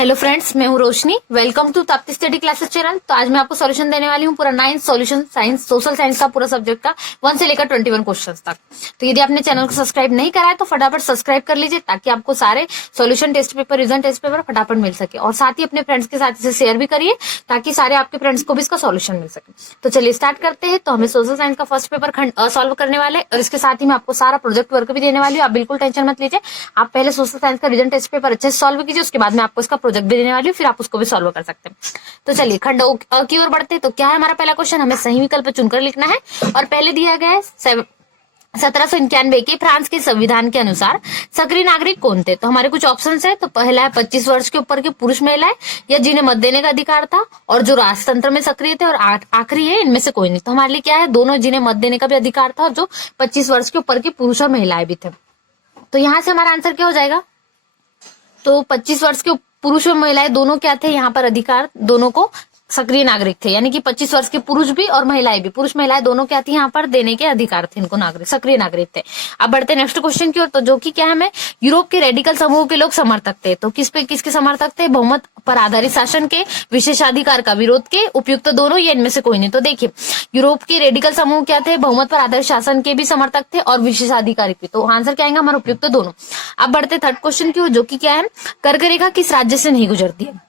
Hello friends, मैं हूं Roshni. Welcome to Tapti study classes channel. तो आज मैं आपको सॉल्यूशन देने वाली हूं पूरा 9 सॉल्यूशन साइंस सोशल साइंस का पूरा सब्जेक्ट का 1 से लेकर 21 क्वेश्चंस तक। तो यदि आपने चैनल को सब्सक्राइब नहीं करा है तो फटाफट सब्सक्राइब कर लीजिए ताकि आपको सारे solution test paper revision test paper फटाफट मिल सके, और साथ ही अपने फ्रेंड्स के साथ इसे शेयर भी करिए ताकि सारे आपके फ्रेंड्स को भी इसका सॉल्यूशन मिल सके। तो चलिए स्टार्ट करते हैं। तो हमें सोशल साइंस का फर्स्ट पेपर खंड अ सॉल्व करने वाले, और इसके साथ ही मैं आपको सारा प्रोजेक्ट वर्क भी देने वाली हूँ। आप बिल्कुल टेंशन मत लीजिए। आप पहले सोशल साइंस का रिविजन टेस्ट पेपर अच्छे से सॉल्व कीजिए, उसके बाद मैं आपको इसका प्रोजेक्ट भी देने वाली हूँ, फिर आप उसको भी सॉल्व कर सकते हैं। तो चलिए खंड अ की ओर बढ़ते हैं। तो क्या है हमारा पहला क्वेश्चन, हमें सही विकल्प चुनकर लिखना है। और पहले दिया गया है 1791 के फ्रांस के संविधान के अनुसार सक्रिय नागरिक कौन थे। तो हमारे कुछ ऑप्शंस है। तो पहला है 25 वर्ष के ऊपर के पुरुष महिलाएं या जिन्हें मत देने का अधिकार था और जो राजतंत्र में सक्रिय थे, और आखिरी है इनमें से कोई नहीं। तो हमारे लिए क्या है, दोनों जिन्हें मत देने का भी अधिकार था और जो 25 वर्ष के ऊपर के पुरुष और महिलाएं भी थे। तो यहाँ से हमारा आंसर क्या हो जाएगा, तो 25 वर्ष के पुरुष और महिलाएं दोनों क्या थे, यहाँ पर अधिकार दोनों को सक्रिय नागरिक थे, यानी कि 25 वर्ष के पुरुष भी और महिलाएं भी, पुरुष महिलाएं दोनों क्या थी, यहाँ पर देने के अधिकार थे इनको, नागरिक सक्रिय नागरिक थे। अब बढ़ते नेक्स्ट क्वेश्चन की ओर। तो जो कि क्या है, हमें यूरोप के रेडिकल समूह के लोग समर्थक थे। तो किसके समर्थक थे, बहुमत पर आधारित शासन के, विशेषाधिकार का विरोध के, उपयुक्त दोनों, या इनमें से कोई नहीं। तो देखिए यूरोप के रेडिकल समूह क्या थे, बहुमत पर आधारित शासन के भी समर्थक थे और विशेषाधिकारी भी। तो आंसर क्या आएगा हमारा, उपयुक्त दोनों। अब बढ़ते थर्ड क्वेश्चन की ओर, जो कि क्या है, कर्क रेखा किस राज्य से नहीं गुजरती है।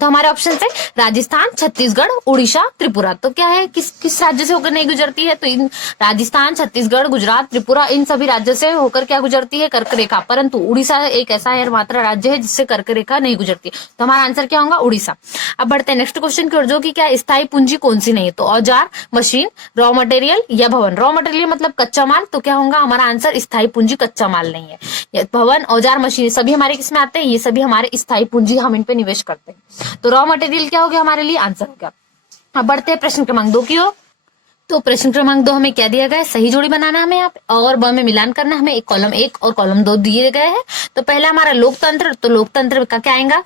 तो हमारे ऑप्शन है राजस्थान, छत्तीसगढ़, उड़ीसा, त्रिपुरा। तो क्या है, किस राज्य से होकर नहीं गुजरती है, तो इन राजस्थान, छत्तीसगढ़, गुजरात, त्रिपुरा, इन सभी राज्यों से होकर क्या गुजरती है, कर्क रेखा। परंतु उड़ीसा एक ऐसा है मात्र राज्य है जिससे कर्क रेखा नहीं गुजरती। तो हमारा आंसर क्या होगा, उड़ीसा। अब बढ़ते हैं नेक्स्ट क्वेश्चन की ओर, जो कि क्या स्थायी पूंजी कौन सी नहीं है। तो औजार, मशीन, रॉ मटेरियल या भवन। रॉ मटेरियल मतलब कच्चा माल, तो क्या होगा हमारा आंसर, स्थायी पूंजी कच्चा माल नहीं है। भवन, औजार, मशीन सभी हमारे किसमें आते हैं, ये सभी हमारे स्थायी पूंजी, हम इन पे निवेश करते हैं। तो रॉ मटेरियल क्या हो गया हमारे लिए, आंसर हो गया। अब बढ़ते हैं प्रश्न क्रमांक 2 की ओर। तो प्रश्न क्रमांक 2 हमें क्या दिया गया है, सही जोड़ी बनाना हमें यहाँ पे, और ब में मिलान करना हमें। एक कॉलम 1 और कॉलम 2 दिए गए हैं। तो पहला हमारा लोकतंत्र। तो लोकतंत्र का क्या आएगा,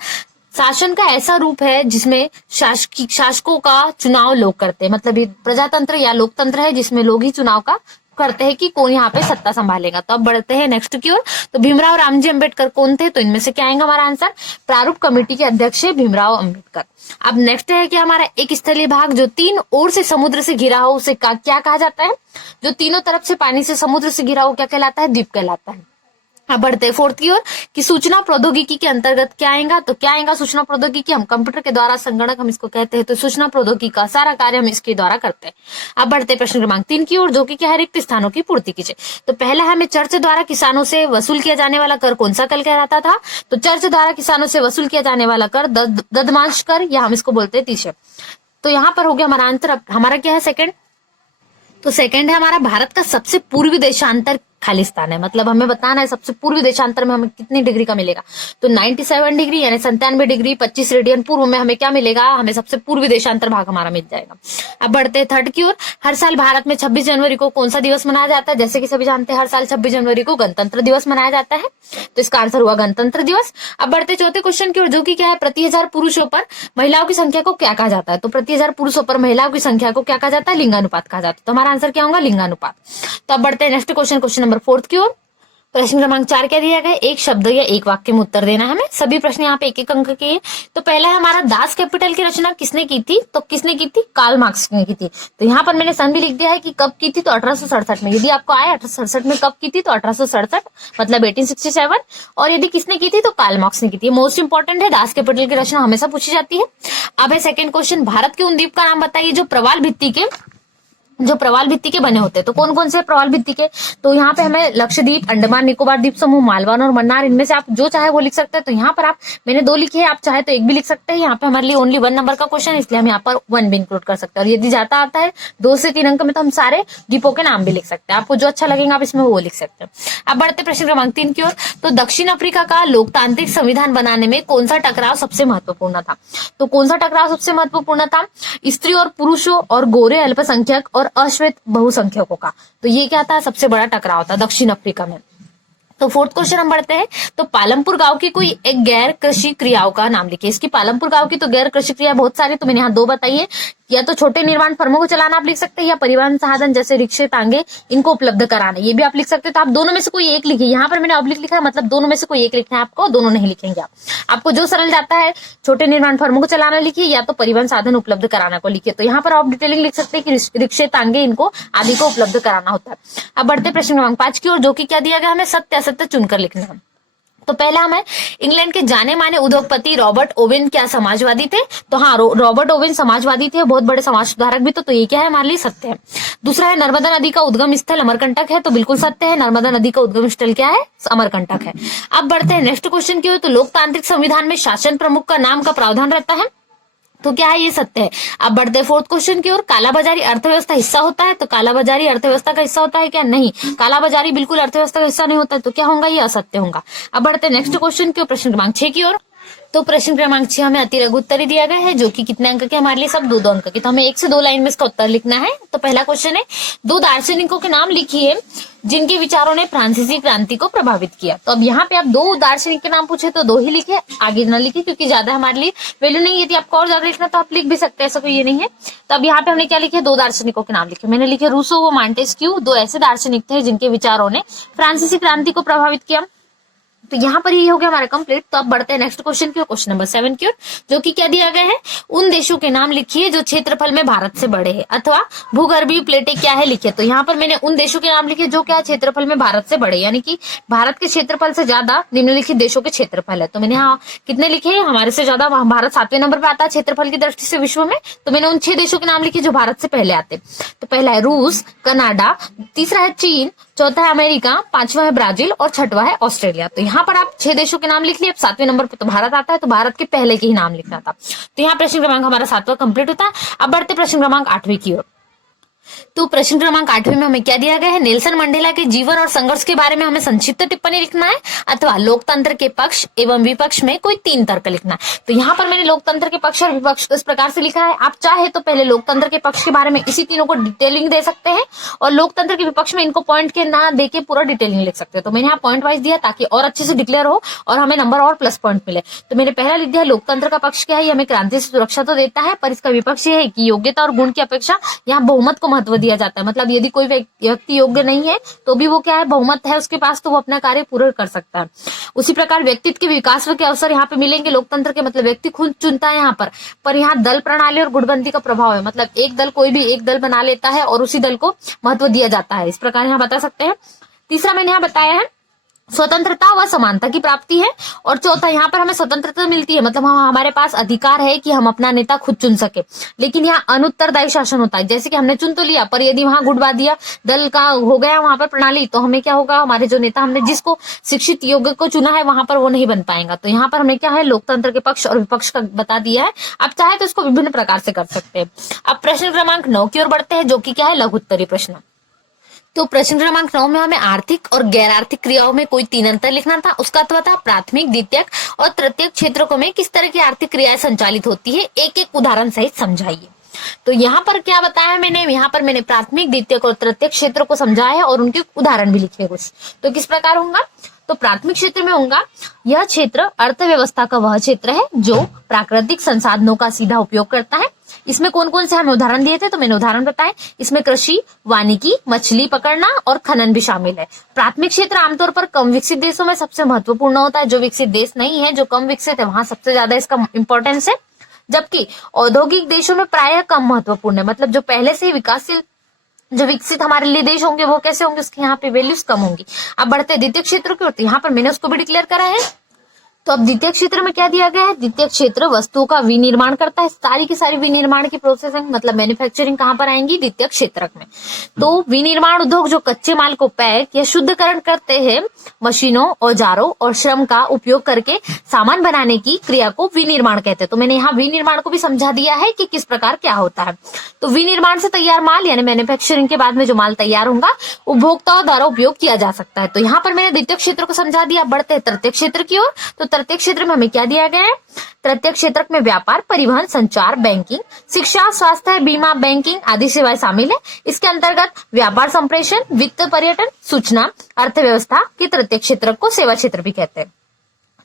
शासन का ऐसा रूप है जिसमें शासकों का चुनाव लोग करते हैं। मतलब ये प्रजातंत्र या लोकतंत्र है जिसमें लोग ही चुनाव का करते हैं कि कौन यहाँ पे सत्ता संभालेगा। तो अब बढ़ते हैं नेक्स्ट की ओर। तो भीमराव रामजी अंबेडकर कौन थे, तो इनमें से क्या आएगा हमारा आंसर, प्रारूप कमेटी के अध्यक्ष है भीमराव अंबेडकर। अब नेक्स्ट है कि हमारा एक स्थलीय भाग जो 3 ओर से समुद्र से घिरा हो उसे क्या कहा जाता है, जो तीनों तरफ से पानी से समुद्र से घिरा हो क्या कहलाता है, द्वीप कहलाता है। अब बढ़ते हैं फोर्थ की ओर कि सूचना प्रौद्योगिकी के अंतर्गत क्या आएगा। तो क्या आएगा सूचना प्रौद्योगिकी, हम कंप्यूटर के द्वारा, संगणक हम इसको कहते हैं। तो सूचना प्रौद्योगिकी का सारा कार्य हम इसके द्वारा करते हैं। अब बढ़ते हैं प्रश्न क्रमांक 3 की ओर, जो कि क्या है, रिक्त स्थानों की पूर्ति कीजिए। तो पहला हमें चर्च द्वारा किसानों से वसूल किया जाने वाला कर कौन सा कर कहलाता था। तो चर्च द्वारा किसानों से वसूल किया जाने वाला कर ददमांश कर, या हम इसको बोलते हैं तीसरे। तो यहाँ पर हो गया हमारा आंसर। हमारा क्या है, सेकंड। तो सेकंड है हमारा भारत का सबसे पूर्वी देशांतर खालिस्तान है। मतलब हमें बताना है सबसे पूर्वी देशांतर में हमें कितनी डिग्री का मिलेगा। तो 97 डिग्री यानी 97 डिग्री 25 रेडियन पूर्व में हमें क्या मिलेगा, हमें सबसे पूर्वी देशांतर भाग हमारा मिल जाएगा। अब बढ़ते हैं थर्ड की ओर। हर साल भारत में 26 जनवरी को कौन सा दिवस मनाया जाता है। जैसे कि सभी जानते हैं हर साल 26 जनवरी को गणतंत्र दिवस मनाया जाता है। तो इसका आंसर हुआ गणतंत्र दिवस। अब बढ़ते चौथे क्वेश्चन की ओर, जो कि क्या है, प्रति 1000 पुरुषों पर महिलाओं की संख्या को क्या कहा जाता है। तो प्रति 1000 पुरुषों पर महिलाओं की संख्या को क्या कहा जाता है, लिंगानुपात कहा जाता है। तो हमारा आंसर क्या होगा, लिंगानुपात। तो अब बढ़ते हैं नेक्स्ट क्वेश्चन नंबर 4 की ओर। प्रश्न क्रमांक 4 क्या दिया गया, एक शब्द या एक वाक्य में उत्तर देना हमें। सभी प्रश्न यहाँ पे एक अंक के हैं। तो पहला है हमारा दास कैपिटल की रचना किसने की थी। तो किसने की थी, कार्ल मार्क्स ने की थी। तो यहाँ पर मैंने सन भी लिख दिया है कि कब की थी, तो 1867 में। यदि आपको आए 1867 में कब की थी, तो 1867 मतलब 1867। और यदि किसने की थी, तो कार्ल मार्क्स ने की थी। मोस्ट इंपॉर्टेंट है, दास कैपिटल की रचना हमेशा पूछी जाती है। अब है सेकंड क्वेश्चन, भारत के उन द्वीप का नाम बताइए जो प्रवाल भित्ति के बने होते हैं। तो कौन कौन से प्रवाल भित्ति के, तो यहाँ पे हमें लक्षद्वीप, अंडमान निकोबार द्वीप समूह, मालवान और मन्नार, इनमें से आप जो चाहे वो लिख सकते हैं। तो यहाँ पर मैंने 2 लिखे हैं, आप चाहे तो 1 भी लिख सकते हैं। यहाँ पे हमारे लिए ओनली 1 नंबर का क्वेश्चन है, इसलिए हम यहाँ पर 1 भी इंक्लूड कर सकते हैं। और यदि जाता आता है 2 से 3 अंक में, तो हम सारे द्वीपों के नाम भी लिख सकते हैं। आपको जो अच्छा लगेगा आप इसमें वो लिख सकते हैं। अब बढ़ते प्रश्न क्रमांक 3 की ओर। तो दक्षिण अफ्रीका का लोकतांत्रिक संविधान बनाने में कौन सा टकराव सबसे महत्वपूर्ण था। तो कौन सा टकराव सबसे महत्वपूर्ण था, स्त्री और पुरुषों और गोरे अल्पसंख्यक और अश्वेत बहुसंख्यकों का। तो ये क्या था, सबसे बड़ा टकराव था दक्षिण अफ्रीका में। तो फोर्थ क्वेश्चन हम बढ़ते हैं। तो पालमपुर गांव की कोई एक गैर कृषि क्रियाओं का नाम लिखिए। इसकी पालमपुर गांव की तो गैर कृषि क्रिया बहुत सारी, तो मैंने यहाँ 2 बताई है। या तो छोटे निर्माण फर्मों को चलाना आप लिख सकते हैं, या परिवहन साधन जैसे रिक्शे तांगे इनको उपलब्ध कराना, ये भी आप लिख सकते हैं। तो आप दोनों में से कोई एक लिखिए। यहाँ पर मैंने ऑब्लिक लिखा है, मतलब दोनों में से कोई एक लिखना है आपको, दोनों नहीं लिखेंगे आप। आपको जो सरल जाता है, छोटे निर्माण फर्मों को चलाना लिखिए या तो परिवहन साधन उपलब्ध कराना को लिखिए। तो यहाँ पर आप डिटेलिंग लिख सकते हैं कि रिक्शे तांगे इनको आदि को उपलब्ध कराना होता है। अब बढ़ते प्रश्न क्रमांक 5 की ओर, जो कि क्या दिया गया, हमें सत्य असत्य चुनकर लिखना है। तो पहला हमें, इंग्लैंड के जाने माने उद्योगपति रॉबर्ट ओवेन क्या समाजवादी थे? तो हाँ, रॉबर्ट ओवेन समाजवादी थे, बहुत बड़े समाज सुधारक भी। तो ये क्या है, हमारे लिए सत्य है। दूसरा है, नर्मदा नदी का उद्गम स्थल अमरकंटक है। तो बिल्कुल सत्य है, नर्मदा नदी का उद्गम स्थल क्या है, अमरकंटक है। अब बढ़ते हैं नेक्स्ट क्वेश्चन की ओर। तो लोकतांत्रिक संविधान में शासन प्रमुख का नाम का प्रावधान रहता है। तो क्या है, ये सत्य है। अब बढ़ते हैं फोर्थ क्वेश्चन की ओर। कालाबाजारी अर्थव्यवस्था हिस्सा होता है? तो कालाबाजारी अर्थव्यवस्था का हिस्सा होता है क्या? नहीं, कालाबाजारी बिल्कुल अर्थव्यवस्था का हिस्सा नहीं होता है। तो क्या होगा, ये असत्य होगा। अब बढ़ते हैं नेक्स्ट क्वेश्चन की ओर, प्रश्न क्रमांक 6 की ओर। तो प्रश्न क्रमांक 6 हमें अति लघु उत्तर दिया गया है, जो कि कितने अंक के हमारे लिए, सब 2-2 अंक के। तो हमें 1 से 2 लाइन में इसका उत्तर लिखना है। तो पहला क्वेश्चन है, 2 दार्शनिकों के नाम लिखिए जिनके विचारों ने फ्रांसीसी क्रांति को प्रभावित किया। तो अब यहाँ पे आप 2 दार्शनिक के नाम पूछे तो 2 ही लिखे, आगे ना लिखे, क्योंकि ज्यादा हमारे लिए वैल्यू नहीं है। यदि आपको और ज्यादा लिखना तो आप लिख भी सकते हैं, ऐसा कोई ये नहीं है। तो अब यहाँ पे हमने क्या लिखे, 2 दार्शनिकों के नाम लिखे। मैंने लिखे रूसो व मॉन्टेस्क्यू, 2 ऐसे दार्शनिक थे जिनके विचारों ने फ्रांसीसी क्रांति को प्रभावित किया। तो यहाँ पर ये हो गया हमारा कंप्लीट। तो अब बढ़ते हैं नेक्स्ट क्वेश्चन की ओर, क्वेश्चन नंबर 7 की ओर, जो कि क्या दिया गया है, उन देशों के नाम लिखिए जो क्षेत्रफल में भारत से बड़े हैं, अथवा भूगर्भीय प्लेटें क्या है लिखिए। तो यहाँ पर मैंने उन देशों के नाम लिखे जो क्या क्षेत्रफल में भारत से बड़े, यानी कि भारत के क्षेत्रफल से ज्यादा निम्नलिखित देशों के क्षेत्रफल है। तो मैंने यहाँ कितने लिखे, हमारे से ज्यादा भारत 7वें नंबर पे आता है क्षेत्रफल की दृष्टि से विश्व में। तो मैंने उन 6 देशों के नाम लिखे जो भारत से पहले आते। तो पहला है रूस, कनाडा, तीसरा है चीन, चौथा है अमेरिका, 5वां है ब्राजील और 6वां है ऑस्ट्रेलिया। तो यहाँ पर आप 6 देशों के नाम लिख लिए। अब 7वें नंबर पर तो भारत आता है, तो भारत के पहले के ही नाम लिखना था। तो यहाँ प्रश्न क्रमांक हमारा 7वां कंप्लीट होता है। अब बढ़ते प्रश्न क्रमांक 8वीं की ओर। तो प्रश्न क्रमांक 8वें में हमें क्या दिया गया है, नेल्सन मंडेला के जीवन और संघर्ष के बारे में हमें संक्षिप्त टिप्पणी लिखना है, अथवा लोकतंत्र के पक्ष एवं विपक्ष में कोई 3 तर्क लिखना है। तो यहाँ पर मैंने लोकतंत्र के पक्ष और विपक्ष को इस प्रकार से लिखा है। आप चाहे तो पहले लोकतंत्र के पक्ष के बारे में इसी तीनों को डिटेलिंग दे सकते हैं, और लोकतंत्र के विपक्ष में इनको पॉइंट के ना देके पूरा डिटेलिंग लिख सकते हैं। तो मैंने यहाँ पॉइंट वाइज दिया ताकि और अच्छे से डिक्लेयर हो और हमें नंबर और प्लस पॉइंट मिले। तो मैंने पहला लिख दिया, लोकतंत्र का पक्ष क्या है, ये हमें क्रांति से सुरक्षा तो देता है, पर इसका विपक्ष ये है कि योग्यता और गुण की अपेक्षा यहाँ बहुमत को महत्व दिया जाता है। मतलब यदि कोई व्यक्ति योग्य नहीं है तो भी वो क्या है, बहुमत है उसके पास, तो वो अपना कार्य पूरा कर सकता है। उसी प्रकार व्यक्तित्व के विकास के अवसर यहाँ पे मिलेंगे लोकतंत्र के, मतलब व्यक्ति खुद चुनता है यहाँ पर यहाँ दल प्रणाली और गुटबंदी का प्रभाव है। मतलब एक दल, कोई भी एक दल बना लेता है और उसी दल को महत्व दिया जाता है, इस प्रकार यहाँ बता सकते हैं। तीसरा मैंने यहाँ बताया है स्वतंत्रता व समानता की प्राप्ति है, और चौथा यहाँ पर हमें स्वतंत्रता मिलती है, मतलब हमारे पास अधिकार है कि हम अपना नेता खुद चुन सके। लेकिन यहाँ अनुत्तरदायी शासन होता है, जैसे कि हमने चुन तो लिया, पर यदि वहां गुटबा दिया, दल का हो गया वहां पर प्रणाली, तो हमें क्या होगा, हमारे जो नेता हमने जिसको शिक्षित योग्य को चुना है वहां पर वो नहीं बन पाएगा। तो यहाँ पर हमें क्या है, लोकतंत्र के पक्ष और विपक्ष का बता दिया है। आप चाहे तो इसको विभिन्न प्रकार से कर सकते हैं। अब प्रश्न क्रमांक 9 की ओर बढ़ते हैं, जो कि क्या है, लघु उत्तरीय प्रश्न। तो प्रश्न क्रमांक 9 में हमें आर्थिक और गैर आर्थिक क्रियाओं में कोई 3 अंतर लिखना था। उसका अथवा था प्राथमिक, द्वितीयक और तृतीयक क्षेत्रों में किस तरह की आर्थिक क्रियाएं संचालित होती है, एक एक उदाहरण सहित समझाइए। तो यहाँ पर क्या बताया मैंने, यहाँ पर मैंने प्राथमिक, द्वितीयक और तृतीयक क्षेत्रों को समझाया है और उनके उदाहरण भी लिखे कुछ। तो किस प्रकार होगा, तो प्राथमिक क्षेत्र में होगा, यह क्षेत्र अर्थव्यवस्था का वह क्षेत्र है जो प्राकृतिक संसाधनों का सीधा उपयोग करता है। इसमें कौन कौन से हमें उदाहरण दिए थे, तो मैंने उदाहरण बताए। इसमें कृषि, वानिकी, मछली पकड़ना और खनन भी शामिल है। प्राथमिक क्षेत्र आमतौर पर कम विकसित देशों में सबसे महत्वपूर्ण होता है। जो विकसित देश नहीं है, जो कम विकसित है, वहां सबसे ज्यादा इसका इंपॉर्टेंस है। जबकि औद्योगिक देशों में प्रायः कम महत्वपूर्ण है, मतलब जो पहले से विकासशील, जो विकसित हमारे लिए देश होंगे वो कैसे होंगे, उसकी यहाँ पे वैल्यूज कम होंगी। अब बढ़ते द्वितीय क्षेत्र की ओर, तो यहाँ पर मैंने उसको भी डिक्लेयर करा है। तो अब द्वितीय क्षेत्र में क्या दिया गया है, द्वितीय क्षेत्र वस्तुओं का विनिर्माण करता है। सारी की सारी विनिर्माण की प्रोसेसिंग, मतलब मैन्युफैक्चरिंग कहाँ पर आएंगी, द्वितीय क्षेत्र में। तो विनिर्माण उद्योग जो कच्चे माल को पैक या शुद्धकरण करते हैं, मशीनों, औजारों और श्रम का उपयोग करके सामान बनाने की क्रिया को विनिर्माण कहते हैं। तो मैंने यहाँ विनिर्माण को भी समझा दिया है कि किस प्रकार क्या होता है। तो विनिर्माण से तैयार माल यानी मैन्युफैक्चरिंग के बाद में जो माल तैयार होगा उपभोक्ताओं द्वारा उपयोग किया जा सकता है। तो यहाँ पर मैंने द्वितीय क्षेत्र को समझा दिया। बढ़ते हैं तृतीय क्षेत्र की ओर। तो तृतीय क्षेत्र में हमें क्या दिया गया है, तृतीय क्षेत्र में व्यापार, परिवहन, संचार, बैंकिंग, शिक्षा, स्वास्थ्य, बीमा, बैंकिंग आदि सेवाएं शामिल है। इसके अंतर्गत व्यापार, संप्रेषण, वित्त, पर्यटन, सूचना, अर्थव्यवस्था के तृतीय क्षेत्र को सेवा क्षेत्र भी कहते हैं।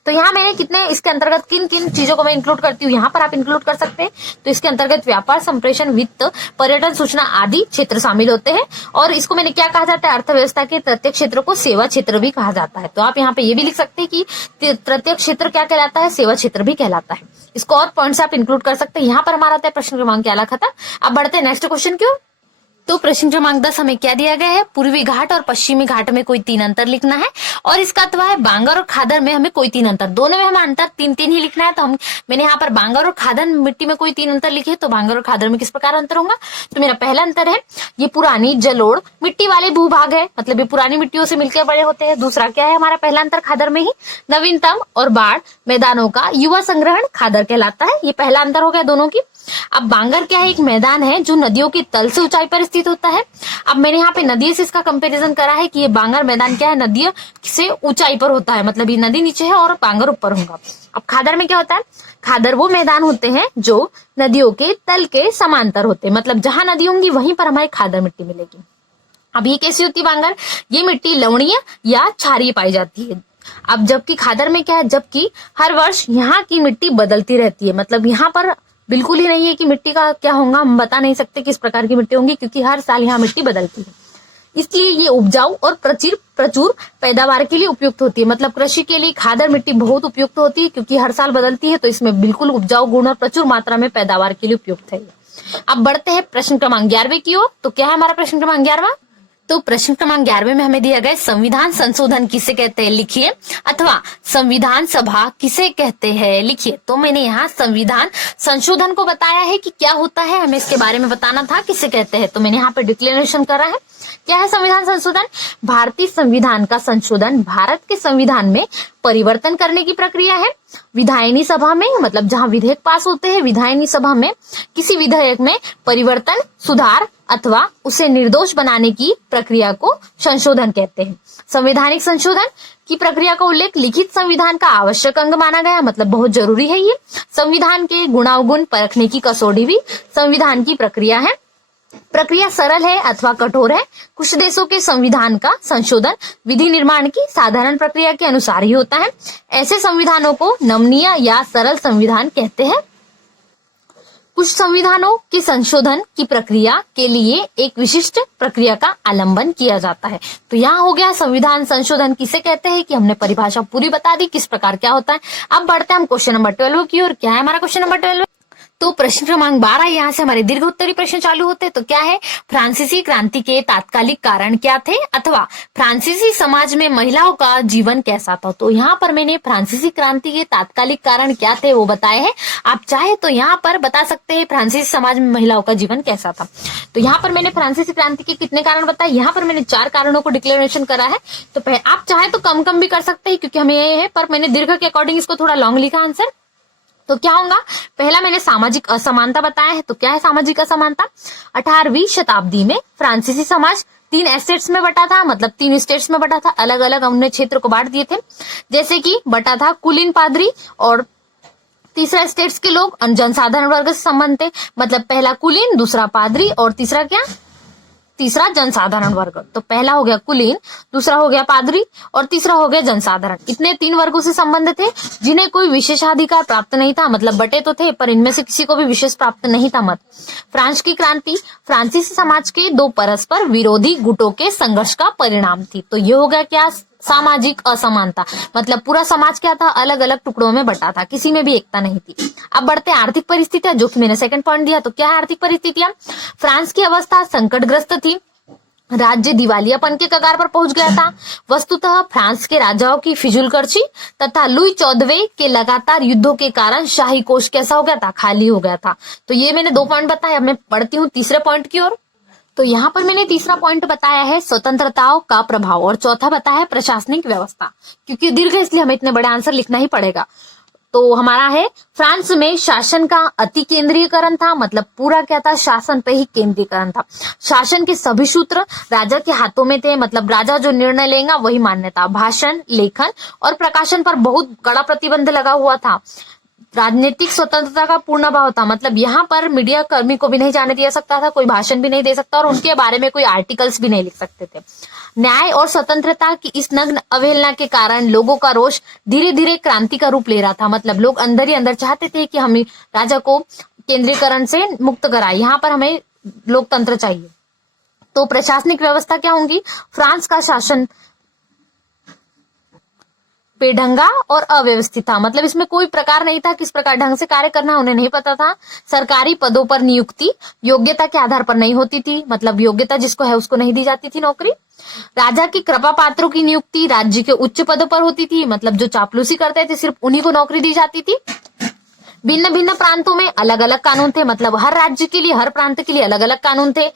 तो यहाँ मैंने कितने इसके अंतर्गत किन किन चीजों को मैं इंक्लूड करती हूँ, यहाँ पर आप इंक्लूड कर सकते हैं। तो इसके अंतर्गत व्यापार, संप्रेषण, वित्त, पर्यटन, सूचना आदि क्षेत्र शामिल होते हैं। और इसको मैंने क्या कहा जाता है, अर्थव्यवस्था के तृतीय क्षेत्र को सेवा क्षेत्र भी कहा जाता है। तो आप यहाँ पे ये भी लिख सकते हैं कि तृतीय क्षेत्र क्या कहलाता है, सेवा क्षेत्र भी कहलाता है। इसको और पॉइंट्स आप इंक्लूड कर सकते हैं। यहाँ पर हमारा आता है प्रश्न क्रमांक क्या लिखा था। अब बढ़ते हैं नेक्स्ट क्वेश्चन की ओर। तो प्रश्न क्रमांक 10 हमें क्या दिया गया है, पूर्वी घाट और पश्चिमी घाट में कोई 3 अंतर लिखना है। और इसका अथवा है बांगर और खादर में हमें कोई 3 अंतर, दोनों में हमें अंतर 3-3 ही लिखना है। तो मैंने यहाँ पर बांगर और खादर मिट्टी में कोई 3 अंतर लिखे। तो बांगर और खादर में किस प्रकार अंतर होगा, तो मेरा पहला अंतर है ये पुरानी जलोढ़ मिट्टी वाले भूभाग है, मतलब ये पुरानी मिट्टियों से मिलकर बड़े होते हैं। दूसरा क्या है हमारा पहला अंतर खादर में ही, नवीनतम और बाढ़ मैदानों का युवा संग्रहण खादर कहलाता है। ये पहला अंतर हो गया दोनों की। अब बांगर क्या है, एक मैदान है जो नदियों के तल से ऊंचाई पर स्थित होता है। अब मैंने यहाँ पे नदी से इसका कंपैरिजन करा है कि ये बांगर मैदान क्या है, नदी से ऊंचाई पर होता है, मतलब ये नदी नीचे है और बांगर ऊपर होगा। अब खादर में क्या होता है, खादर वो मैदान होते हैं जो नदियों के तल के समांतर होते हैं, मतलब जहां नदी होंगी वहीं पर हमारी खादर मिट्टी मिलेगी। अब ये कैसी होती है बांगर, ये मिट्टी लवणीय या क्षारीय पाई जाती है। अब जबकि खादर में क्या है, जबकि हर वर्ष यहाँ की मिट्टी बदलती रहती है, मतलब यहाँ पर बिल्कुल ही नहीं है कि मिट्टी का क्या होगा, हम बता नहीं सकते किस प्रकार की मिट्टी होंगी, क्योंकि हर साल यहाँ मिट्टी बदलती है। इसलिए ये उपजाऊ और प्रचुर पैदावार के लिए उपयुक्त होती है। मतलब कृषि के लिए खादर मिट्टी बहुत उपयुक्त होती है, क्योंकि हर साल बदलती है, तो इसमें बिल्कुल उपजाऊ गुण और प्रचुर मात्रा में पैदावार के लिए उपयुक्त है। अब बढ़ते हैं प्रश्न क्रमांक 11वें की ओर। तो क्या है हमारा प्रश्न क्रमांक 11वां, तो प्रश्न क्रमांक 11वें में हमें दिया गया संविधान संशोधन किसे कहते हैं लिखिए, अथवा संविधान सभा किसे कहते हैं लिखिए। तो मैंने यहाँ संविधान संशोधन को बताया है कि क्या होता है, हमें इसके बारे में बताना था किसे कहते हैं। तो मैंने यहाँ पे डिक्लेरेशन करा है। क्या है संविधान संशोधन, भारतीय संविधान का संशोधन भारत के संविधान में परिवर्तन करने की प्रक्रिया है। विधायिनी सभा में, मतलब जहां विधेयक पास होते हैं, विधायिनी सभा में किसी विधेयक में परिवर्तन, सुधार अथवा उसे निर्दोष बनाने की प्रक्रिया को संशोधन कहते हैं। संवैधानिक संशोधन की प्रक्रिया का उल्लेख लिखित संविधान का आवश्यक अंग माना गया, मतलब बहुत जरूरी है ये। संविधान के गुणावगुण परखने की कसौटी भी संविधान की प्रक्रिया है। प्रक्रिया सरल है अथवा कठोर है। कुछ देशों के संविधान का संशोधन विधि निर्माण की साधारण प्रक्रिया के अनुसार ही होता है। ऐसे संविधानों को नमनीय या सरल संविधान कहते हैं। कुछ संविधानों के संशोधन की प्रक्रिया के लिए एक विशिष्ट प्रक्रिया का अवलंबन किया जाता है। तो यहाँ हो गया संविधान संशोधन किसे कहते हैं कि हमने परिभाषा पूरी बता दी, किस प्रकार क्या होता है। अब बढ़ते हैं हम क्वेश्चन नंबर 12 की ओर। क्या है हमारा क्वेश्चन नंबर 12, तो प्रश्न क्रमांक 12 यहाँ से हमारे दीर्घ उत्तरी प्रश्न चालू होते हैं। तो क्या है, फ्रांसीसी क्रांति के तात्कालिक कारण क्या थे, अथवा फ्रांसीसी समाज में महिलाओं का जीवन कैसा था। तो यहाँ पर मैंने फ्रांसीसी क्रांति के तात्कालिक कारण क्या थे वो बताए हैं। आप चाहे तो यहाँ पर बता सकते हैं फ्रांसीसी समाज में महिलाओं का जीवन कैसा था। तो यहाँ पर मैंने फ्रांसीसी क्रांति के कितने कारण बताए, यहाँ पर मैंने 4 कारणों को डिक्लेरेशन करा है। तो आप चाहे तो कम भी कर सकते हैं, क्योंकि हमें ये है, पर मैंने दीर्घ के अकॉर्डिंग इसको थोड़ा लॉन्ग लिखा आंसर। तो क्या होगा, पहला मैंने सामाजिक असमानता बताया है। तो क्या है सामाजिक असमानता, 18वीं शताब्दी में फ्रांसीसी समाज 3 एस्टेट्स में बटा था, मतलब 3 स्टेट्स में बटा था, अलग अलग हमने क्षेत्र को बांट दिए थे। जैसे कि बटा था कुलीन पादरी, और तीसरा स्टेट्स के लोग जनसाधारण वर्ग से संबंध थे, मतलब पहला कुलीन, दूसरा पादरी और तीसरा जनसाधारण वर्ग। तो पहला हो गया कुलीन, दूसरा हो गया पादरी और तीसरा हो गया जनसाधारण। इतने 3 वर्गों से संबंध थे जिन्हें कोई विशेषाधिकार प्राप्त नहीं था, मतलब बटे तो थे पर इनमें से किसी को भी विशेष प्राप्त नहीं था मत। फ्रांस की क्रांति फ्रांसीसी समाज के 2 परस्पर विरोधी गुटों के संघर्ष का परिणाम थी। तो ये हो गया क्या, सामाजिक असमानता, मतलब पूरा समाज क्या था, अलग अलग टुकड़ों में बटा था, किसी में भी एकता नहीं थी। अब बढ़ते हैं आर्थिक परिस्थितियां, जो कि मैंने सेकंड पॉइंट दिया। तो क्या है आर्थिक परिस्थितियां, फ्रांस की अवस्था संकटग्रस्त थी, राज्य दिवालियापन के कगार पर पहुंच गया था। वस्तुतः फ्रांस के राजाओं की फिजूलखर्ची तथा लुई 14वें के लगातार युद्धों के कारण शाही कोष कैसा हो गया था, खाली हो गया था। तो ये मैंने 2 पॉइंट बताया। अब मैं पढ़ती हूँ तीसरे पॉइंट की ओर। तो यहाँ पर मैंने तीसरा पॉइंट बताया है स्वतंत्रताओं का प्रभाव, और चौथा बताया है प्रशासनिक व्यवस्था। क्योंकि दीर्घ इसलिए हमें इतने बड़े आंसर लिखना ही पड़ेगा। तो हमारा है फ्रांस में शासन का अति केंद्रीयकरण था, मतलब पूरा क्या था, शासन पे ही केंद्रीकरण था। शासन के सभी सूत्र राजा के हाथों में थे, मतलब राजा जो निर्णय लेगा वही मान्य था। भाषण, लेखन और प्रकाशन पर बहुत कड़ा प्रतिबंध लगा हुआ था। राजनीतिक स्वतंत्रता का पूर्ण अभाव था, मतलब यहाँ पर मीडिया कर्मी को भी नहीं जाने दिया सकता था, कोई भाषण भी नहीं दे सकता और उनके बारे में कोई आर्टिकल्स भी नहीं लिख सकते थे। न्याय और स्वतंत्रता की इस नग्न अवहेलना के कारण लोगों का रोष धीरे धीरे क्रांति का रूप ले रहा था। मतलब लोग अंदर ही अंदर चाहते थे कि हम राजा को केंद्रीकरण से मुक्त कराए, यहाँ पर हमें लोकतंत्र चाहिए। तो प्रशासनिक व्यवस्था क्या होंगी? फ्रांस का शासन बेढंगा और अव्यवस्थित था, मतलब इसमें कोई प्रकार नहीं था किस प्रकार ढंग से कार्य करना उन्हें नहीं पता था। सरकारी पदों पर नियुक्ति योग्यता के आधार पर नहीं होती थी, मतलब योग्यता जिसको है उसको नहीं दी जाती थी नौकरी। राजा की कृपा पात्रों की नियुक्ति राज्य के उच्च पदों पर होती थी, मतलब जो चापलूसी करते थे सिर्फ उन्हीं को नौकरी दी जाती थी। भिन्न भिन्न प्रांतों में अलग अलग कानून थे, मतलब हर राज्य के लिए, हर प्रांत के लिए अलग अलग कानून थे।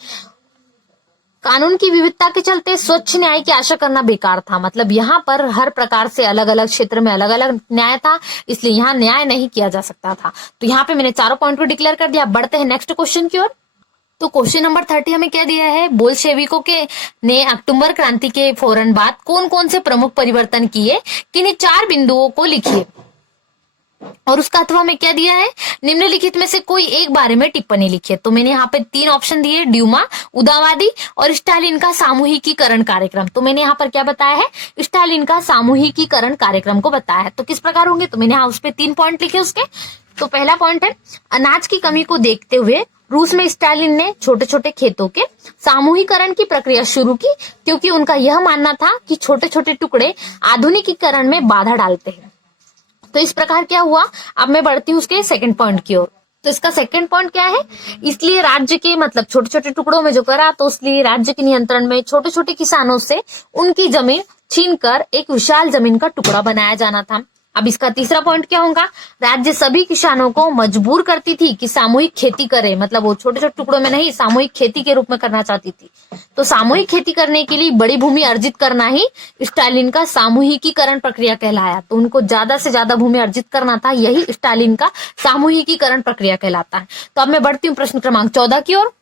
कानून की विविधता के चलते स्वच्छ न्याय की आशा करना बेकार था, मतलब यहाँ पर हर प्रकार से अलग अलग क्षेत्र में अलग अलग न्याय था, इसलिए यहाँ न्याय नहीं किया जा सकता था। तो यहाँ पे मैंने चारों पॉइंट को डिक्लेयर कर दिया। बढ़ते हैं नेक्स्ट क्वेश्चन की ओर। तो क्वेश्चन नंबर 30 हमें क्या दिया है? बोल्शेविकों के ने अक्टूबर क्रांति के फौरन बाद कौन कौन से प्रमुख परिवर्तन किए, किन्हीं 4 बिंदुओं को लिखिए। और उसका अथवा में क्या दिया है? निम्नलिखित में से कोई एक बारे में टिप्पणी लिखिए। तो मैंने यहाँ पे 3 ऑप्शन दिए, ड्यूमा, उदारवादी और स्टालिन का सामूहिकीकरण कार्यक्रम। तो मैंने यहाँ पर क्या बताया है? स्टालिन का सामूहिकीकरण कार्यक्रम को बताया है। तो किस प्रकार होंगे? तो मैंने यहाँ उस पर 3 पॉइंट लिखे उसके। तो पहला पॉइंट है, अनाज की कमी को देखते हुए रूस में स्टालिन ने छोटे छोटे खेतों के सामूहिकरण की प्रक्रिया शुरू की, क्योंकि उनका यह मानना था कि छोटे छोटे टुकड़े आधुनिकीकरण में बाधा डालते हैं। तो इस प्रकार क्या हुआ? अब मैं बढ़ती हूँ उसके सेकंड पॉइंट की ओर। तो इसका सेकंड पॉइंट क्या है? इसलिए राज्य के, मतलब छोटे छोटे टुकड़ों में जो करा, तो इसलिए राज्य के नियंत्रण में छोटे छोटे किसानों से उनकी जमीन छीनकर एक विशाल जमीन का टुकड़ा बनाया जाना था। अब इसका तीसरा पॉइंट क्या होगा? राज्य सभी किसानों को मजबूर करती थी कि सामूहिक खेती करे, मतलब वो छोटे छोटे टुकड़ों में नहीं, सामूहिक खेती के रूप में करना चाहती थी। तो सामूहिक खेती करने के लिए बड़ी भूमि अर्जित करना ही स्टालिन का सामूहिकीकरण प्रक्रिया कहलाया। तो उनको ज्यादा से ज्यादा भूमि अर्जित करना था, यही स्टालिन का सामूहिकीकरण प्रक्रिया कहलाता है। तो अब मैं बढ़ती हूँ प्रश्न क्रमांक 14 की ओर।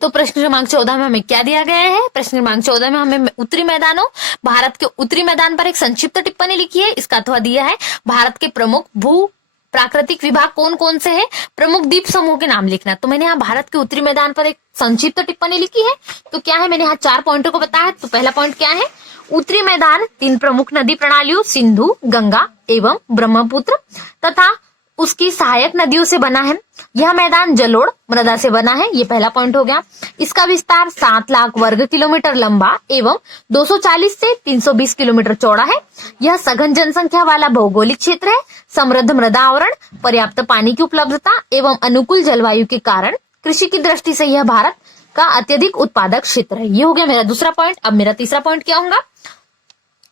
तो प्रश्न क्रमांक 14 में हमें क्या दिया गया है? प्रश्न क्रमांक 14 में हमें उत्तरी मैदानों, भारत के उत्तरी मैदान पर एक संक्षिप्त टिप्पणी लिखी है। इसका अथवा दिया है, भारत के प्रमुख भू प्राकृतिक विभाग कौन कौन से हैं, प्रमुख द्वीप समूह के नाम लिखना। तो मैंने यहाँ भारत के उत्तरी मैदान पर एक संक्षिप्त टिप्पणी लिखी है। तो क्या है? मैंने यहाँ 4 पॉइंटों को बताया। तो पहला पॉइंट क्या है? उत्तरी मैदान 3 प्रमुख नदी प्रणालियों सिंधु, गंगा एवं ब्रह्मपुत्र तथा उसकी सहायक नदियों से बना है। यह मैदान जलोढ़ मृदा से बना है, ये पहला पॉइंट हो गया। इसका विस्तार 7 लाख वर्ग किलोमीटर लंबा एवं 240 से 320 किलोमीटर चौड़ा है। यह सघन जनसंख्या वाला भौगोलिक क्षेत्र है। समृद्ध मृदा आवरण, पर्याप्त पानी की उपलब्धता एवं अनुकूल जलवायु के कारण कृषि की दृष्टि से यह भारत का अत्यधिक उत्पादक क्षेत्र है। ये हो गया मेरा दूसरा पॉइंट। अब मेरा तीसरा पॉइंट क्या होगा?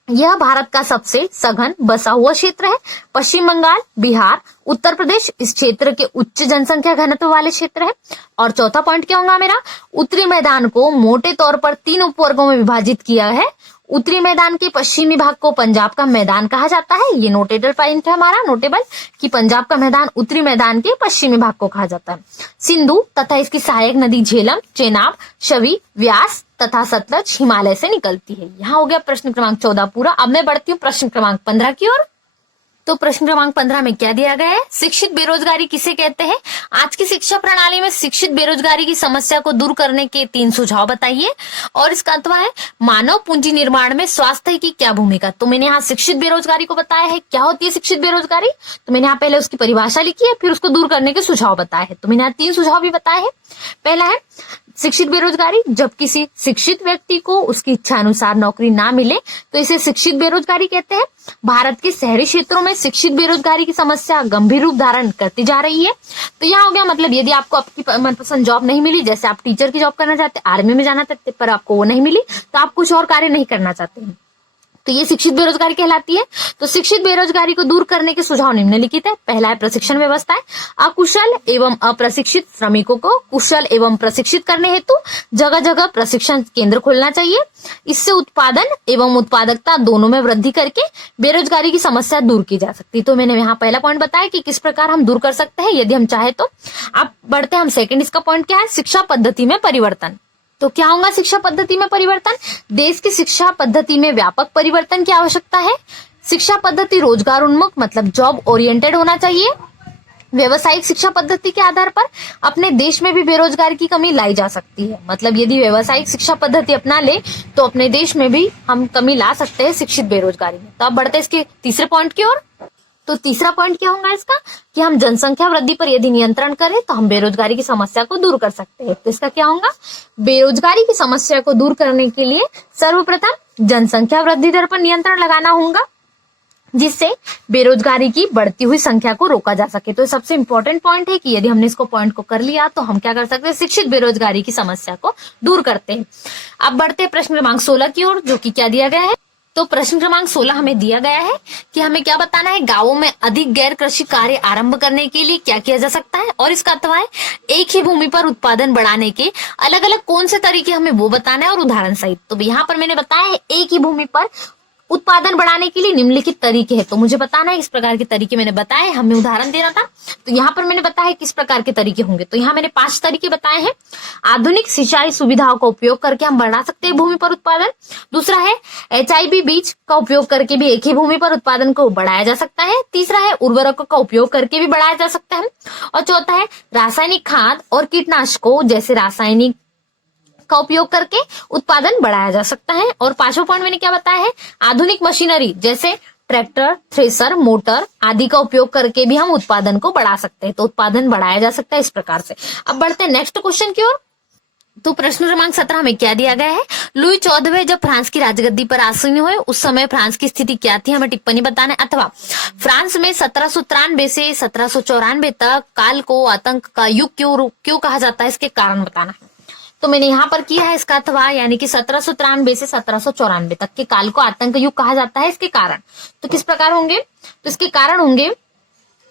यह भारत का सबसे सघन बसा हुआ क्षेत्र है। पश्चिम बंगाल, बिहार, उत्तर प्रदेश इस क्षेत्र के उच्च जनसंख्या घनत्व वाले क्षेत्र है। और चौथा पॉइंट क्या होगा मेरा? उत्तरी मैदान को मोटे तौर पर 3 उपवर्गों में विभाजित किया है। उत्तरी मैदान के पश्चिमी भाग को पंजाब का मैदान कहा जाता है। ये नोटेबल पॉइंट है हमारा, नोटेबल, कि पंजाब का मैदान उत्तरी मैदान के पश्चिमी भाग को कहा जाता है। सिंधु तथा इसकी सहायक नदी झेलम, चेनाब, शवी, व्यास तथा सतलज हिमालय से निकलती है। यहाँ हो गया प्रश्न क्रमांक 14 पूरा। अब मैं बढ़ती हूँ प्रश्न क्रमांक 15 की ओर। तो प्रश्न क्रमांक 15 में क्या दिया गया है? शिक्षित बेरोजगारी किसे कहते हैं? आज की शिक्षा प्रणाली में शिक्षित बेरोजगारी की समस्या को दूर करने के 3 सुझाव बताइए। और इसका अथवा है, मानव पूंजी निर्माण में स्वास्थ्य की क्या भूमिका। तो मैंने यहाँ शिक्षित बेरोजगारी को बताया है। क्या होती है शिक्षित बेरोजगारी? तो मैंने यहाँ पहले उसकी परिभाषा लिखी है, फिर उसको दूर करने के सुझाव बताए हैं। तो मैंने यहाँ 3 सुझाव भी बताए हैं। पहला है शिक्षित बेरोजगारी, जब किसी शिक्षित व्यक्ति को उसकी इच्छा अनुसार नौकरी ना मिले तो इसे शिक्षित बेरोजगारी कहते हैं। भारत के शहरी क्षेत्रों में शिक्षित बेरोजगारी की समस्या गंभीर रूप धारण करती जा रही है। तो यहाँ हो गया, मतलब यदि आपको आपकी मनपसंद जॉब नहीं मिली, जैसे आप टीचर की जॉब करना चाहते, आर्मी में जाना चाहते, पर आपको वो नहीं मिली, तो आप कुछ और कार्य नहीं करना चाहते हैं, तो ये शिक्षित बेरोजगारी कहलाती है। तो शिक्षित बेरोजगारी को दूर करने के सुझाव निम्नलिखित है। पहला है प्रशिक्षण व्यवस्थाएं। अकुशल एवं अप्रशिक्षित श्रमिकों को कुशल एवं प्रशिक्षित करने हेतु जगह जगह प्रशिक्षण केंद्र खोलना चाहिए। इससे उत्पादन एवं उत्पादकता दोनों में वृद्धि करके बेरोजगारी की समस्या दूर की जा सकती है। तो मैंने यहाँ पहला पॉइंट बताया कि किस प्रकार हम दूर कर सकते हैं यदि हम चाहे तो। अब बढ़ते हैं हम सेकंड। इसका पॉइंट क्या है? शिक्षा पद्धति में परिवर्तन। तो क्या होगा शिक्षा पद्धति में परिवर्तन? देश की शिक्षा पद्धति में व्यापक परिवर्तन की आवश्यकता है। शिक्षा पद्धति रोजगार उन्मुख, मतलब जॉब ओरिएंटेड होना चाहिए। व्यवसायिक शिक्षा पद्धति के आधार पर अपने देश में भी बेरोजगारी की कमी लाई जा सकती है। मतलब यदि व्यवसायिक शिक्षा पद्धति अपना ले तो अपने देश में भी हम कमी ला सकते हैं शिक्षित बेरोजगारी में। तो अब बढ़ते हैं इसके तीसरे पॉइंट की ओर। तो तीसरा पॉइंट क्या होगा इसका कि हम जनसंख्या वृद्धि पर यदि नियंत्रण करें तो हम बेरोजगारी की समस्या को दूर कर सकते हैं। तो इसका क्या होगा, बेरोजगारी की समस्या को दूर करने के लिए सर्वप्रथम जनसंख्या वृद्धि दर पर नियंत्रण लगाना होगा, जिससे बेरोजगारी की बढ़ती हुई संख्या को रोका जा सके। तो सबसे इंपॉर्टेंट पॉइंट है कि यदि हमने इसको पॉइंट को कर लिया तो हम क्या कर सकते हैं, शिक्षित बेरोजगारी की समस्या को दूर करते हैं। अब बढ़ते हैं प्रश्न क्रमांक 16 की ओर, जो कि क्या दिया गया है। तो प्रश्न क्रमांक 16 हमें दिया गया है कि हमें क्या बताना है, गांवों में अधिक गैर कृषि कार्य आरंभ करने के लिए क्या किया जा सकता है, और इसका अथवा है एक ही भूमि पर उत्पादन बढ़ाने के अलग अलग कौन से तरीके हमें वो बताना है और उदाहरण सहित। तो यहाँ पर मैंने बताया है एक ही भूमि पर उत्पादन बढ़ाने के लिए निम्नलिखित तरीके हैं, तो मुझे बताना है इस प्रकार के तरीके मैंने बताए, हमें उदाहरण देना था। तो यहाँ पर मैंने बताया किस प्रकार के तरीके होंगे। तो यहाँ मैंने 5 तरीके बताए हैं। आधुनिक सिंचाई सुविधाओं का उपयोग करके हम बढ़ा सकते हैं भूमि पर उत्पादन। दूसरा है HIB बीज का उपयोग करके भी एक ही भूमि पर उत्पादन को बढ़ाया जा सकता है। तीसरा है उर्वरकों का उपयोग करके भी बढ़ाया जा सकता है। और चौथा है रासायनिक खाद और कीटनाशकों जैसे रासायनिक का उपयोग करके उत्पादन बढ़ाया जा सकता है। और 5वां पॉइंट मैंने क्या बताया है, आधुनिक मशीनरी जैसे ट्रैक्टर, थ्रेसर, मोटर आदि का उपयोग करके भी हम उत्पादन को बढ़ा सकते हैं। तो उत्पादन बढ़ाया जा सकता है इस प्रकार से। अब बढ़ते हैं नेक्स्ट क्वेश्चन की ओर। तो प्रश्न क्रमांक 17 में क्या दिया गया है, लुई 14वें जब फ्रांस की राजगद्दी पर आसीन हुए उस समय फ्रांस की स्थिति क्या थी, हमें टिप्पणी बताना है। अथवा फ्रांस में 1793 से 1794 तक काल को आतंक का युग क्यों कहा जाता है, इसके कारण बताना है। तो मैंने यहाँ पर किया है इसका अथवा, यानी कि 1793 से 1794 तक के काल को आतंक युग कहा जाता है, इसके कारण। तो किस प्रकार होंगे, तो इसके कारण होंगे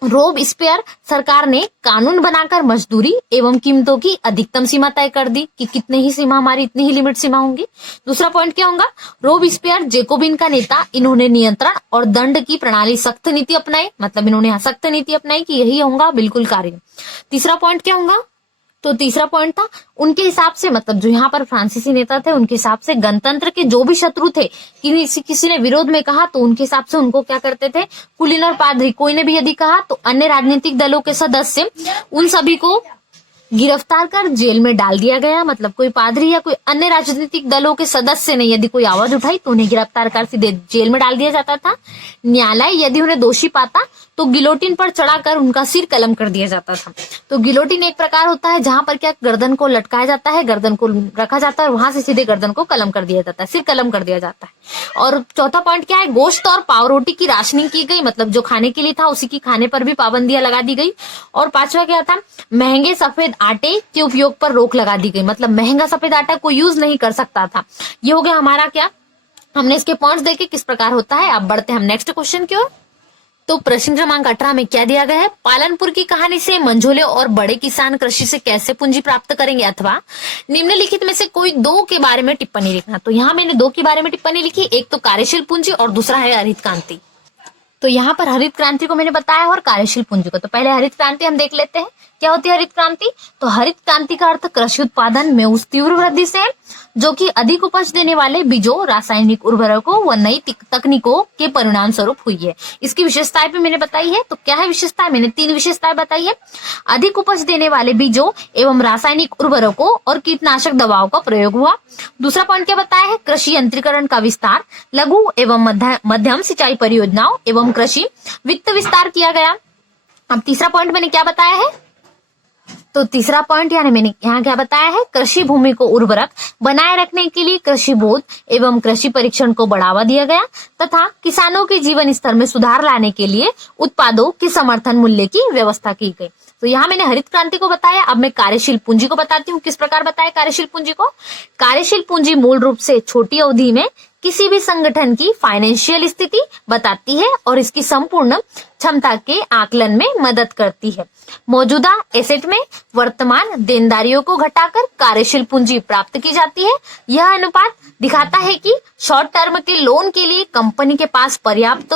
रोबेस्पियर सरकार ने कानून बनाकर मजदूरी एवं कीमतों की अधिकतम सीमा तय कर दी कि कितने ही सीमा हमारी इतनी ही लिमिट सीमा होंगी। दूसरा पॉइंट क्या होगा, रोबेस्पियर जेकोबिन का नेता, इन्होंने नियंत्रण और दंड की प्रणाली सख्त नीति अपनाई, मतलब इन्होंने सख्त नीति अपनाई कि यही होगा बिल्कुल कार्य। तीसरा पॉइंट क्या होगा, तो तीसरा पॉइंट था उनके हिसाब से, मतलब जो यहाँ पर फ्रांसीसी नेता थे उनके हिसाब से गणतंत्र के जो भी शत्रु थे, किसी ने विरोध में कहा तो उनके हिसाब से उनको क्या करते थे, कुलीन और पादरी, कोई ने भी यदि कहा तो अन्य राजनीतिक दलों के सदस्य उन सभी को गिरफ्तार कर जेल में डाल दिया गया। मतलब कोई पादरी या कोई अन्य राजनीतिक दलों के सदस्य ने यदि कोई आवाज उठाई तो उन्हें गिरफ्तार कर सीधे जेल में डाल दिया जाता था। न्यायालय यदि उन्हें दोषी पाता तो गिलोटिन पर चढ़ाकर उनका सिर कलम कर दिया जाता था। तो गिलोटिन एक प्रकार होता है जहां पर क्या गर्दन को लटकाया जाता है, गर्दन को रखा जाता है और वहां से सीधे गर्दन को कलम कर दिया जाता है, सिर कलम कर दिया जाता है। और चौथा पॉइंट क्या है, गोश्त और पाव रोटी की राशनिंग की गई, मतलब जो खाने के लिए था उसी की खाने पर भी पाबंदियां लगा दी गई। और 5वां क्या था, महंगे सफेद आटे के उपयोग पर रोक लगा दी गई, मतलब महंगा सफेद आटा कोई यूज नहीं कर सकता था। ये हो गया हमारा क्या, हमने इसके पॉइंट्स देखे किस प्रकार होता है। अब बढ़ते हैं हम नेक्स्ट क्वेश्चन की ओर। तो प्रश्न क्रमांक 18 में क्या दिया गया है, पालनपुर की कहानी से मंझोले और बड़े किसान कृषि से कैसे पूंजी प्राप्त करेंगे, अथवा निम्नलिखित में से कोई 2 के बारे में टिप्पणी लिखना। तो यहाँ मैंने 2 के बारे में टिप्पणी लिखी, एक तो कार्यशील पूंजी और दूसरा है हरित क्रांति। तो यहाँ पर हरित क्रांति को मैंने बताया और कार्यशील पूंजी को। तो पहले हरित क्रांति हम देख लेते हैं, क्या होती है हरित क्रांति। तो हरित क्रांति का अर्थ कृषि उत्पादन में उस तीव्र वृद्धि से है जो कि अधिक उपज देने वाले बीजों, रासायनिक उर्वरकों व नई तकनीकों के परिणाम स्वरूप हुई है। इसकी विशेषताएं भी मैंने बताई है। तो क्या है विशेषताएं, मैंने 3 विशेषताएं बताई है। अधिक उपज देने वाले बीजों एवं रासायनिक उर्वरकों और कीटनाशक दवाओं का प्रयोग हुआ। दूसरा पॉइंट क्या बताया है, कृषि यंत्रीकरण का विस्तार, लघु एवं मध्यम सिंचाई परियोजनाओं एवं कृषि वित्त विस्तार किया गया। अब तीसरा पॉइंट मैंने क्या बताया है, तो तीसरा पॉइंट यानी मैंने यहाँ क्या बताया है, कृषि भूमि को उर्वरक बनाए रखने के लिए कृषि बोध एवं कृषि परीक्षण को बढ़ावा दिया गया तथा किसानों के जीवन स्तर में सुधार लाने के लिए उत्पादों के समर्थन मूल्य की व्यवस्था की गई। तो यहाँ मैंने हरित क्रांति को बताया। अब मैं कार्यशील पूंजी को बताती हूँ, किस प्रकार बताया कार्यशील पूंजी को। कार्यशील पूंजी मूल रूप से छोटी अवधि में किसी भी संगठन की फाइनेंशियल स्थिति बताती है और इसकी संपूर्ण क्षमता के आकलन में मदद करती है। मौजूदा एसेट में वर्तमान देनदारियों को घटाकर कार्यशील पूंजी प्राप्त की जाती है। यह अनुपात दिखाता है कि शॉर्ट टर्म के लोन के लिए कंपनी के पास पर्याप्त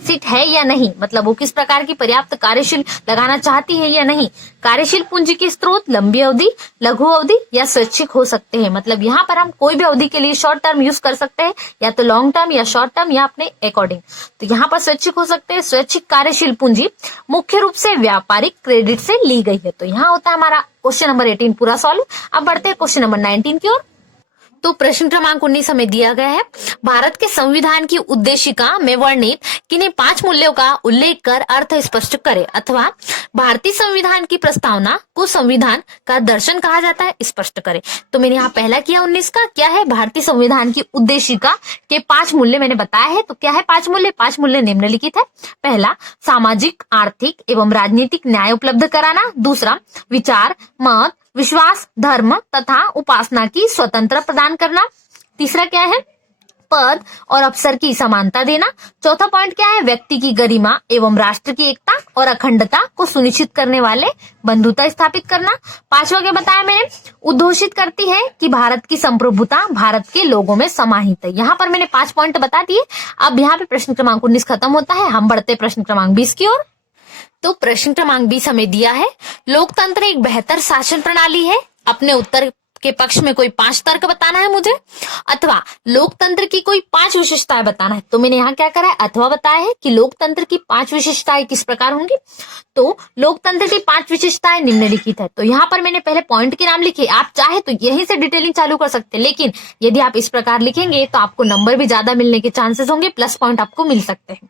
विकसित है या नहीं, मतलब वो किस प्रकार की पर्याप्त कार्यशील लगाना चाहती है या नहीं। कार्यशील पूंजी के स्रोत लंबी अवधि, लघु अवधि या स्वैच्छिक हो सकते हैं। मतलब यहाँ पर हम कोई भी अवधि के लिए शॉर्ट टर्म यूज कर सकते हैं, या तो लॉन्ग टर्म या शॉर्ट टर्म या अपने अकॉर्डिंग। तो यहाँ पर स्वैच्छिक हो सकते हैं। स्वैच्छिक कार्यशील पूंजी मुख्य रूप से व्यापारिक क्रेडिट से ली गई है। तो यहाँ होता है हमारा क्वेश्चन नंबर 18 पूरा सॉल्व। अब बढ़ते हैं क्वेश्चन नंबर 19 की ओर। तो प्रश्न क्रमांक 19 हमें दिया गया है, भारत के संविधान की उद्देशिका में वर्णित किन्हीं 5 मूल्यों का उल्लेख कर अर्थ स्पष्ट करे, अथवा भारतीय संविधान की प्रस्तावना को संविधान का दर्शन कहा जाता है, स्पष्ट करे। तो मैंने यहाँ पहला किया 19 का, क्या है, भारतीय संविधान की उद्देशिका के 5 मूल्य मैंने बताया है। तो क्या है 5 मूल्य? 5 मूल्य निम्नलिखित है। पहला, सामाजिक, आर्थिक एवं राजनीतिक न्याय उपलब्ध कराना। दूसरा, विचार, मत, विश्वास, धर्म तथा उपासना की स्वतंत्रता प्रदान करना। तीसरा क्या है, पद और अवसर की समानता देना। चौथा पॉइंट क्या है, व्यक्ति की गरिमा एवं राष्ट्र की एकता और अखंडता को सुनिश्चित करने वाले बंधुता स्थापित करना। पांचवा क्या बताया मैंने, उद्घोषित करती है कि भारत की संप्रभुता भारत के लोगों में समाहित है। यहाँ पर मैंने 5 पॉइंट बता दिए। अब यहाँ पे प्रश्न क्रमांक 19 खत्म होता है। हम बढ़ते प्रश्न क्रमांक 20 की ओर। तो प्रश्न क्रमांक 20 हमें दिया है, लोकतंत्र एक बेहतर शासन प्रणाली है। अपने उत्तर के पक्ष में कोई 5 तर्क बताना है मुझे, अथवा लोकतंत्र की कोई 5 विशेषताएं बताना है। तो मैंने यहाँ क्या करा है, अथवा बताया है कि लोकतंत्र की 5 विशेषताएं किस प्रकार होंगी। तो लोकतंत्र की 5 विशेषताएं निम्नलिखित है। तो यहाँ पर मैंने पहले पॉइंट के नाम लिखे, आप चाहे तो यहीं से डिटेलिंग चालू कर सकते हैं, लेकिन यदि आप इस प्रकार लिखेंगे तो आपको नंबर भी ज्यादा मिलने के चांसेस होंगे, प्लस पॉइंट आपको मिल सकते हैं।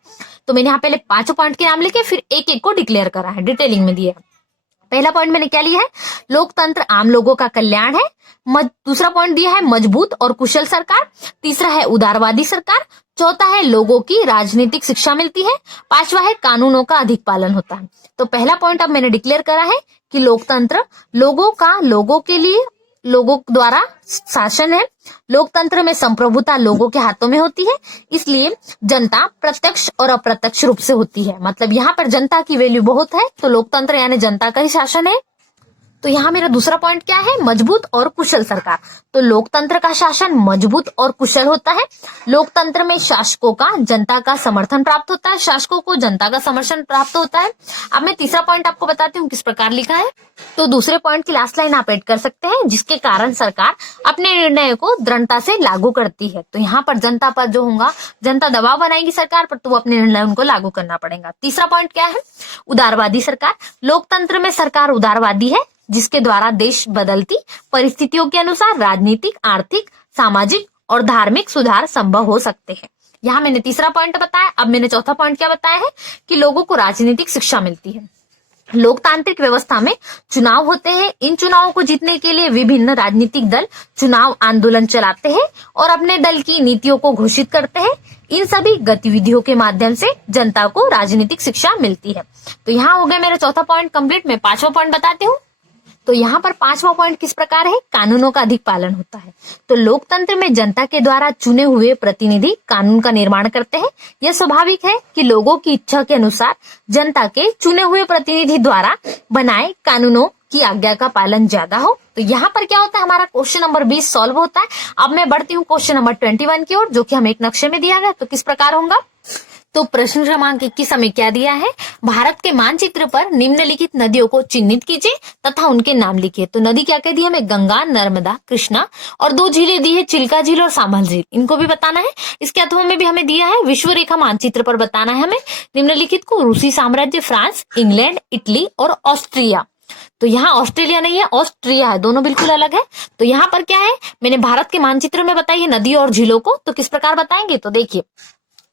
तो मैंने यहाँ पहले 5 पॉइंट के नाम लिखे, फिर एक एक को डिक्लेयर करा है, डिटेलिंग में दिया है। पहला पॉइंट मैंने क्या लिया है, लोकतंत्र आम लोगों का कल्याण है। दूसरा पॉइंट दिया है, मजबूत और कुशल सरकार। तीसरा है उदारवादी सरकार। चौथा है, लोगों की राजनीतिक शिक्षा मिलती है। पांचवा है, कानूनों का अधिक पालन होता है। तो पहला पॉइंट अब मैंने डिक्लेयर करा है कि लोकतंत्र लोगों का, लोगों के लिए, लोगों द्वारा शासन है। लोकतंत्र में संप्रभुता लोगों के हाथों में होती है, इसलिए जनता प्रत्यक्ष और अप्रत्यक्ष रूप से होती है। मतलब यहाँ पर जनता की वैल्यू बहुत है, तो लोकतंत्र यानी जनता का ही शासन है। तो यहाँ मेरा दूसरा पॉइंट क्या है, मजबूत और कुशल सरकार। तो लोकतंत्र का शासन मजबूत और कुशल होता है। लोकतंत्र में शासकों का जनता का समर्थन प्राप्त होता है, शासकों को जनता का समर्थन प्राप्त होता है। अब मैं तीसरा पॉइंट आपको बताती हूँ किस प्रकार लिखा है। तो दूसरे पॉइंट की लास्ट लाइन आप ऐड कर सकते हैं, जिसके कारण सरकार अपने निर्णय को दृढ़ता से लागू करती है। तो यहाँ पर जनता पर जो होगा, जनता दबाव बनाएगी सरकार पर, तो वो अपने निर्णय उनको लागू करना पड़ेगा। तीसरा पॉइंट क्या है, उदारवादी सरकार। लोकतंत्र में सरकार उदारवादी है, जिसके द्वारा देश बदलती परिस्थितियों के अनुसार राजनीतिक, आर्थिक, सामाजिक और धार्मिक सुधार संभव हो सकते हैं। यहाँ मैंने तीसरा पॉइंट बताया। अब मैंने चौथा पॉइंट क्या बताया है कि लोगों को राजनीतिक शिक्षा मिलती है। लोकतांत्रिक व्यवस्था में चुनाव होते हैं। इन चुनावों को जीतने के लिए विभिन्न राजनीतिक दल चुनाव आंदोलन चलाते हैं और अपने दल की नीतियों को घोषित करते हैं। इन सभी गतिविधियों के माध्यम से जनता को राजनीतिक शिक्षा मिलती है। तो यहाँ हो गया मेरा चौथा पॉइंट कंप्लीट। मैं 5वां पॉइंट बताती हूँ। तो यहाँ पर 5वां पॉइंट किस प्रकार है, कानूनों का अधिक पालन होता है। तो लोकतंत्र में जनता के द्वारा चुने हुए प्रतिनिधि कानून का निर्माण करते हैं। यह स्वाभाविक है कि लोगों की इच्छा के अनुसार जनता के चुने हुए प्रतिनिधि द्वारा बनाए कानूनों की आज्ञा का पालन ज्यादा हो। तो यहाँ पर क्या होता है, हमारा क्वेश्चन नंबर 20 सॉल्व होता है। अब मैं बढ़ती हूँ क्वेश्चन नंबर 21 की ओर, जो कि हमें एक नक्शे में दिया गया। तो किस प्रकार होगा, तो प्रश्न क्रमांक 21 हमें क्या दिया है, भारत के मानचित्र पर निम्नलिखित नदियों को चिन्हित कीजिए तथा उनके नाम लिखिए। तो नदी क्या कह दी हमें, गंगा, नर्मदा, कृष्णा, और 2 झीलें दी है, चिल्का झील और सांभर झील। इनको भी बताना है। इसके अथवा में भी हमें दिया है, विश्व रेखा मानचित्र पर बताना है हमें निम्नलिखित को, रूसी साम्राज्य, फ्रांस, इंग्लैंड, इटली और ऑस्ट्रिया। तो यहाँ ऑस्ट्रेलिया नहीं है, ऑस्ट्रिया है, दोनों बिल्कुल अलग है। तो यहाँ पर क्या है, मैंने भारत के मानचित्र में बताई है नदियों और झीलों को। तो किस प्रकार बताएंगे, तो देखिए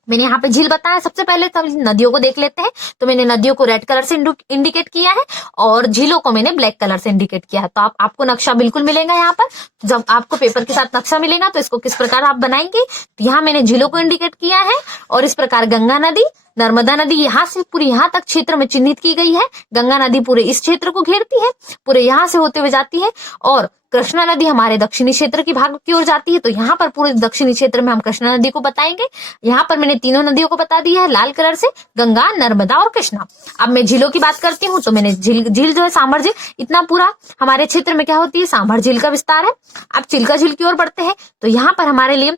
मैंने यहाँ पे झील बताया। सबसे पहले तो नदियों को देख लेते हैं। तो मैंने नदियों को रेड कलर से इंडिकेट किया है और झीलों को मैंने ब्लैक कलर से इंडिकेट किया है। तो आपको नक्शा बिल्कुल मिलेगा यहाँ पर। जब आपको पेपर के साथ नक्शा मिलेगा तो इसको किस प्रकार आप बनाएंगे, तो यहाँ मैंने झीलों को इंडिकेट किया है और इस प्रकार गंगा नदी, नर्मदा नदी यहाँ से पूरी यहाँ तक क्षेत्र में चिन्हित की गई है। गंगा नदी पूरे इस क्षेत्र को घेरती है, पूरे यहाँ से होते हुए जाती है, और कृष्णा नदी हमारे दक्षिणी क्षेत्र की भाग की ओर जाती है। तो यहाँ पर पूरे दक्षिणी क्षेत्र में हम कृष्णा नदी को बताएंगे। यहाँ पर मैंने तीनों नदियों को बता दिया है लाल कलर से, गंगा, नर्मदा और कृष्णा। अब मैं झीलों की बात करती हूँ। तो मैंने झील जो है सांभर झील, इतना पूरा हमारे क्षेत्र में क्या होती है, सांभर झील का विस्तार है। अब चिल्का झील की ओर बढ़ते हैं। तो यहाँ पर हमारे लिए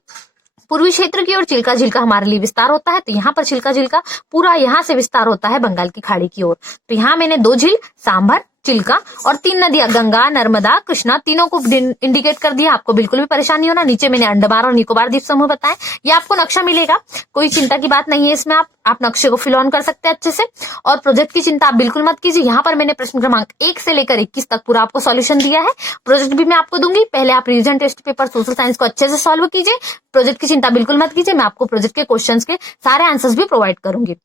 पूर्वी क्षेत्र की ओर चिल्का झील का हमारे लिए विस्तार होता है, तो यहाँ पर चिल्का झील का पूरा यहाँ से विस्तार होता है बंगाल की खाड़ी की ओर। तो यहाँ मैंने 2 झील सांभर, चिल्का और 3 नदियां गंगा, नर्मदा, कृष्णा तीनों को इंडिकेट कर दिया। आपको बिल्कुल भी परेशानी होना, नीचे मैंने अंडमान और निकोबार द्वीप समूह बताए। ये आपको नक्शा मिलेगा, कोई चिंता की बात नहीं है इसमें। आप नक्शे को फिल ऑन कर सकते हैं अच्छे से। और प्रोजेक्ट की चिंता आप बिल्कुल मत कीजिए। यहाँ पर मैंने प्रश्न क्रमांक 1 से लेकर 21 तक पूरा आपको सॉल्यूशन दिया है। प्रोजेक्ट भी मैं आपको दूंगी, पहले आप revision test paper social science को अच्छे से सॉल्व कीजिए। प्रोजेक्ट की चिंता बिल्कुल मत कीजिए, मैं आपको प्रोजेक्ट के क्वेश्चंस के सारे आंसर्स भी प्रोवाइड करूंगी।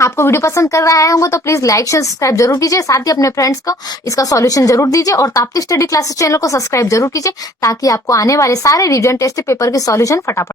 आपको वीडियो पसंद कर रहा होंगे तो प्लीज लाइक शेयर सब्सक्राइब जरूर कीजिए, साथ ही अपने फ्रेंड्स को इसका सॉल्यूशन जरूर दीजिए और ताप्ती स्टडी क्लासेस चैनल को सब्सक्राइब जरूर कीजिए, ताकि आपको आने वाले सारे रिवीजन टेस्ट पेपर के सॉल्यूशन फटाफट